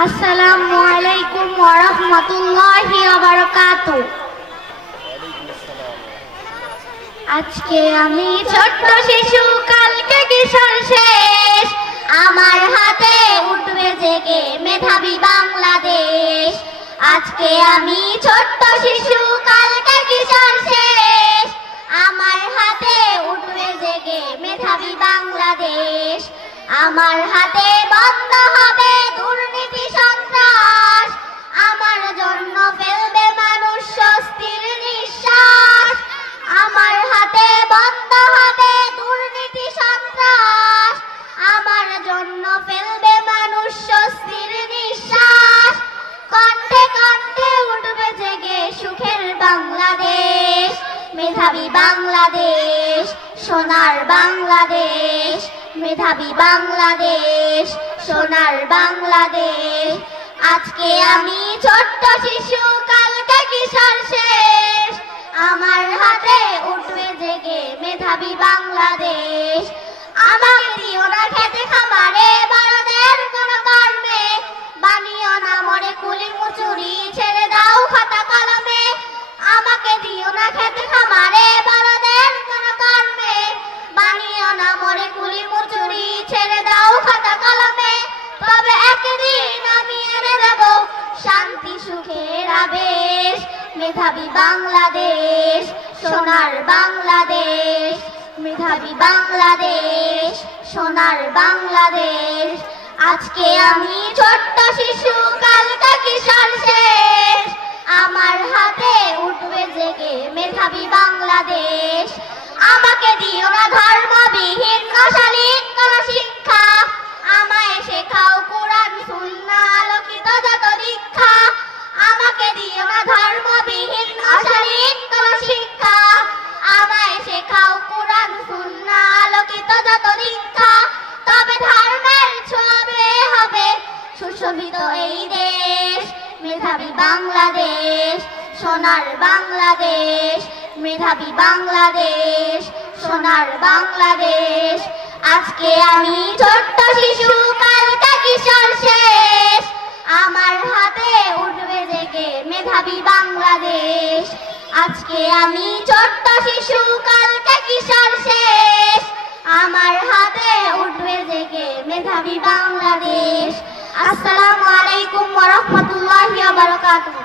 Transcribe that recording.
আসসালামু আলাইকুম ওয়া রাহমাতুল্লাহি ওয়া বারাকাতুহু। আজকে আমি ছোট্ট শিশু, কালকে কিশোর শেষ, আমার হাতে উঠবে জেগে মেধাবী বাংলাদেশ। আজকে আমি ছোট্ট শিশু, কালকে কিশোর শেষ, আমার হাতে উঠবে জেগে মেধাবী বাংলাদেশ। আমার হাতে বন্ধ হবে দুর্নীতি সন্ত্রাস, আমার জন্য ফেলবে মানুষ স্বস্তির নিঃশ্বাস। আমার হাতে বন্ধ হবে দুর্নীতি সন্ত্রাস, আমার জন্য ফেলবে মানুষ স্বস্তির নিঃশ্বাস। কণ্ঠে কণ্ঠে উঠবে জেগে সুখের বাংলাদেশ, মেধাবী বাংলাদেশ, সোনার বাংলাদেশ, মেধাবী বাংলাদেশ, সোনার বাংলাদেশ। আজকে আমি ছোট্ট শিশু, কালকে কিশোর শেষ, আমার হাতে উঠবে জেগে মেধাবী বাংলাদেশ। আমাকে দিও না খেতে খামারে, বড়দের কোনো কর্মে, বানিও না মরে কুলি মুচুরি, ছেড়ে দাও খাতা কলমে। আমাকে দিও না খেতে খামারে, বড়দের কোনো কর্মে, বানিও না মরে কুলি মুচুরি, ছেড়ে দাও খাতা কলমে। তবে একদিন আমি এনে দেব শান্তি সুখের আবেশ, মেধাবী বাংলাদেশ, সোনার বাংলাদেশ, মেধাবী বাংলাদেশ, সোনার বাংলাদেশ। আজকে আমি ছোট্ট শিশু, কালকে কিশোর শেষ, আমার হাতে উঠবে জেগে মেধাবী বাংলাদেশ। আমাকে দিও না ধর্মবিহীন অশালীন কোন শিক্ষা, আমায় শেখাও কোরআন সুন্নাহ আলোকিত যত দীক্ষা। আমাকে দিও না ধর্মবিহীন অশালীন কোন শিক্ষা, আমায় শেখাও কোরআন সুন্নাহ আলোকিত যত দীক্ষা। তবে ধর্মের ছোঁয়াবে হবে সুশোভিত এই দেশ, মেধাবী বাংলাদেশ, সোনার বাংলাদেশ, মেধাবী বাংলাদেশ, সোনার বাংলাদেশ। আজকে আমি ছোট্ট শিশু, কালকে কিশোর শেষ, আমার হাতে উঠবে জেগে মেধাবী বাংলাদেশ। আজকে আমি ছোট্ট শিশু, কালকে কিশোর শেষ, আমার হাতে উঠবে জেগে মেধাবী বাংলাদেশ। আসসালামু আলাইকুম ওয়া রাহমাতুল্লাহি ওয়া বারাকাতুহু।